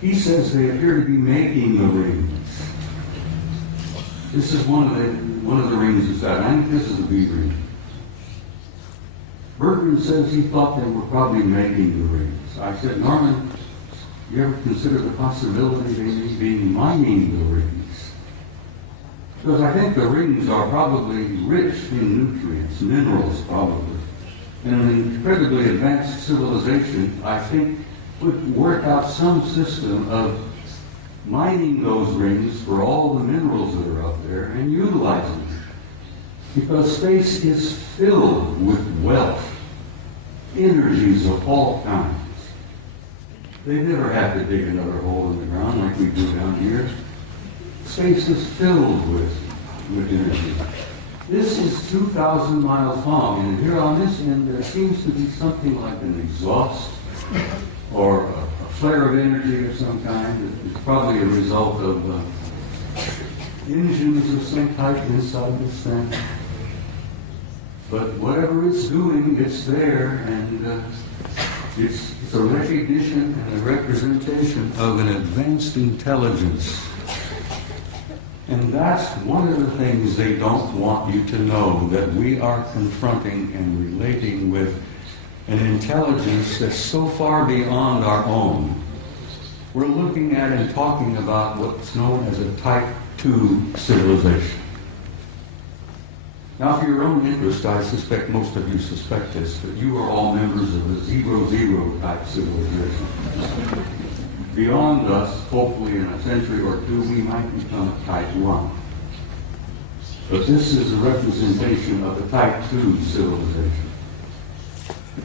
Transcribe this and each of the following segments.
He says they appear to be making the rings. This is one of the rings inside. I think this is a B ring. Bertrand says he thought they were probably making the rings. I said, Norman, you ever consider the possibility they may be mining the rings? Because I think the rings are probably rich in nutrients, minerals probably. And an incredibly advanced civilization, I think, would work out some system of mining those rings for all the minerals that are up there and utilizing them. Because space is filled with wealth, energies of all kinds. They never have to dig another hole in the ground like we do down here. Space is filled with energy. This is 2,000 miles long, and here on this end there seems to be something like an exhaust or a flare of energy of some kind. It's probably a result of engines of some type inside this thing. But whatever it's doing, it's there, and it's a recognition and a representation of an advanced intelligence. And that's one of the things they don't want you to know, that we are confronting and relating with an intelligence that's so far beyond our own. We're looking at and talking about what's known as a Type 2 civilization. Now, for your own interest, I suspect most of you suspect this, but you are all members of the 0-0 type civilization. Beyond us, hopefully in a century or two, we might become a Type 1. But this is a representation of a Type 2 civilization.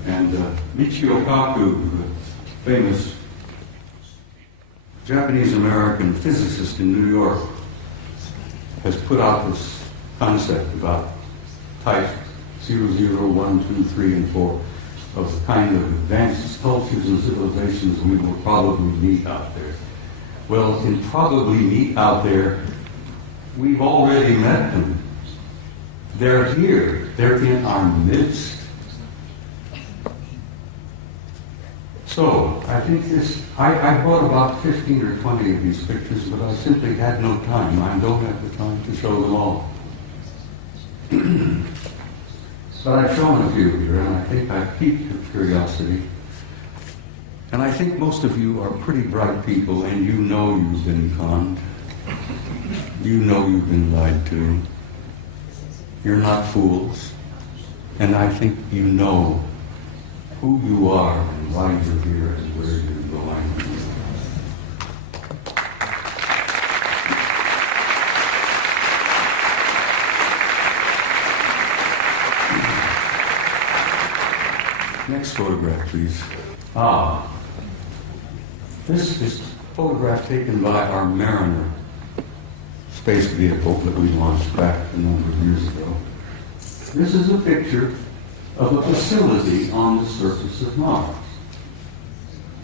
And Michio Kaku, the famous Japanese-American physicist in New York, has put out this concept about Type 0, 1, 2, 3, and 4 of the kind of advanced cultures and civilizations we will probably meet out there. Well, in probably meet out there, we've already met them. They're here. They're in our midst. So, I think I brought about 15 or 20 of these pictures, but I simply had no time. I don't have the time to show them all. But I've shown a few here, and I think I've piqued your curiosity. And I think most of you are pretty bright people, and you know you've been conned. You know you've been lied to. You're not fools. And I think you know who you are and why you're here and where you're going. Next photograph, please. This is a photograph taken by our Mariner space vehicle that we launched back a number of years ago. This is a picture of a facility on the surface of Mars.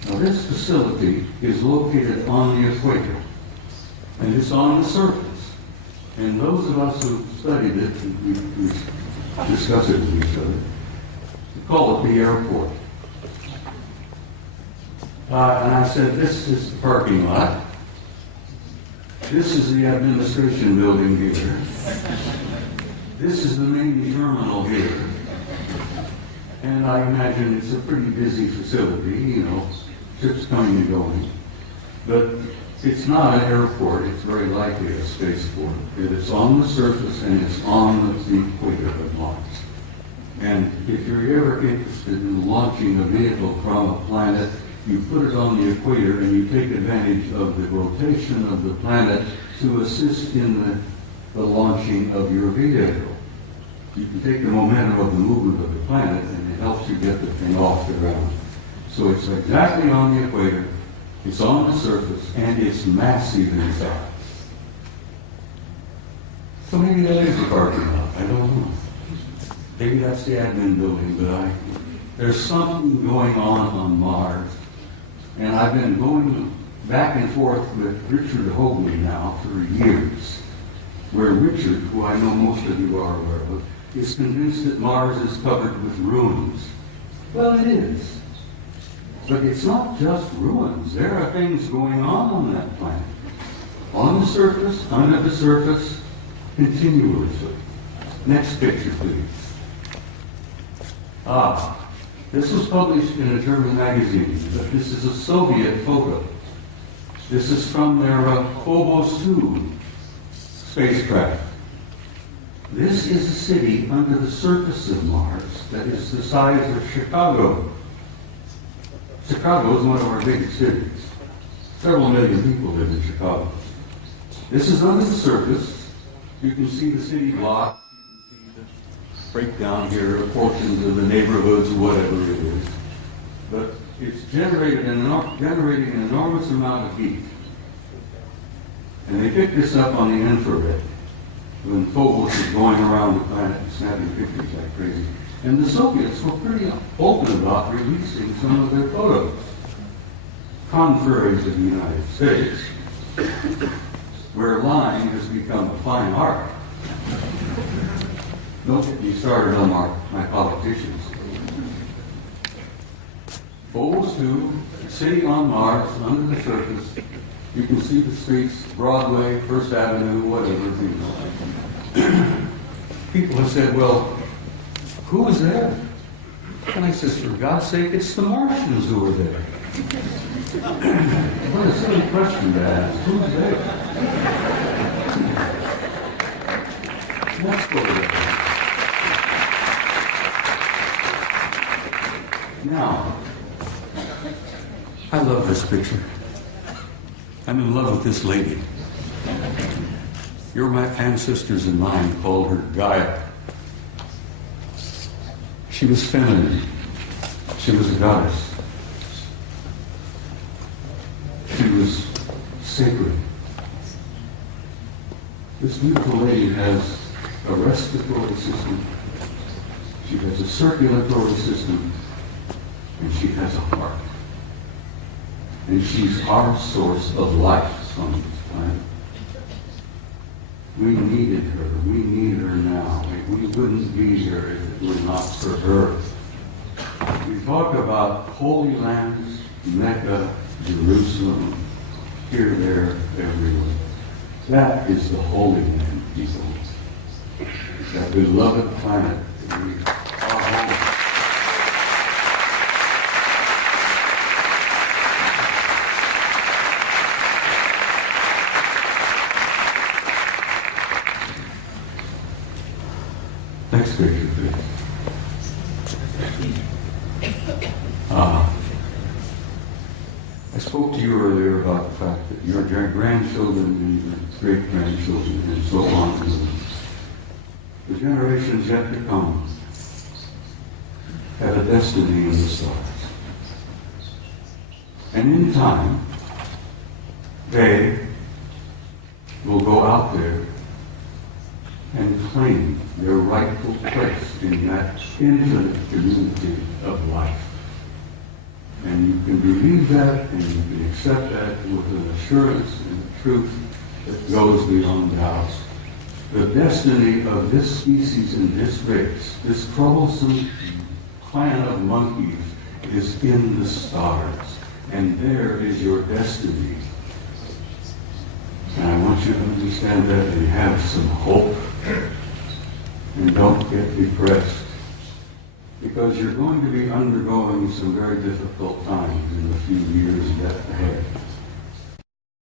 Now, this facility is located on the equator, and it's on the surface. And those of us who studied it, we discuss it with each other, call it the airport. And I said, this is the parking lot. This is the administration building here. This is the main terminal here. And I imagine it's a pretty busy facility, you know, ships coming and going. But it's not an airport, it's very likely a spaceport. It's on the surface and it's on the equator of Mars. And if you're ever interested in launching a vehicle from a planet, you put it on the equator and you take advantage of the rotation of the planet to assist in the launching of your vehicle. You can take the momentum of the movement of the planet and it helps you get the thing off the ground. So it's exactly on the equator, it's on the surface, and it's massive in size. So maybe that is a parking lot, I don't know. Maybe that's the admin building, but there's something going on Mars. And I've been going back and forth with Richard Hogley now for years, where Richard, who I know most of you are aware of, is convinced that Mars is covered with ruins. Well, it is. But it's not just ruins. There are things going on that planet. On the surface, under the surface, continuously. Next picture, please. This was published in a German magazine, but this is a Soviet photo. This is from their Phobos-2 spacecraft. This is a city under the surface of Mars that is the size of Chicago. Chicago is one of our biggest cities. Several million people live in Chicago. This is under the surface. You can see the city block. You can see the breakdown here of portions of the neighborhoods, whatever it is. But it's generating an enormous amount of heat. And they picked this up on the infrared when Phobos was going around the planet and snapping pictures like crazy. And the Soviets were pretty open about releasing some of their photos, contrary to the United States, where lying has become a fine art. Don't get me started on my politicians. Phobos 2, city on Mars, under the surface. You can see the streets, Broadway, First Avenue, whatever. People have said, well, who was there? And I says, for God's sake, it's the Martians who were there. What a silly question to ask. Who's there? Let's go there. Now, I love this picture. I'm in love with this lady. Your ancestors and mine called her Gaia. She was feminine. She was a goddess. She was sacred. This beautiful lady has a respiratory system. She has a circulatory system. And she has a heart. And she's our source of life on this planet. We needed her. We need her now. We wouldn't be here if it were not for her. We talk about holy lands, Mecca, Jerusalem, here, there, everywhere. That is the Holy Land, people. That beloved planet that we are home. Next picture, please. I spoke to you earlier about the fact that your grandchildren and your great-grandchildren and so on, the generations yet to come, have a destiny in the stars. And in time, they will go out there and claim their rightful place in that infinite community of life. And you can believe that, and you can accept that with an assurance and a truth that goes beyond doubt. The destiny of this species and this race, this troublesome clan of monkeys, is in the stars. And there is your destiny. And I want you to understand that and have some hope. And don't get depressed. Because you're going to be undergoing some very difficult times in a few years yet ahead.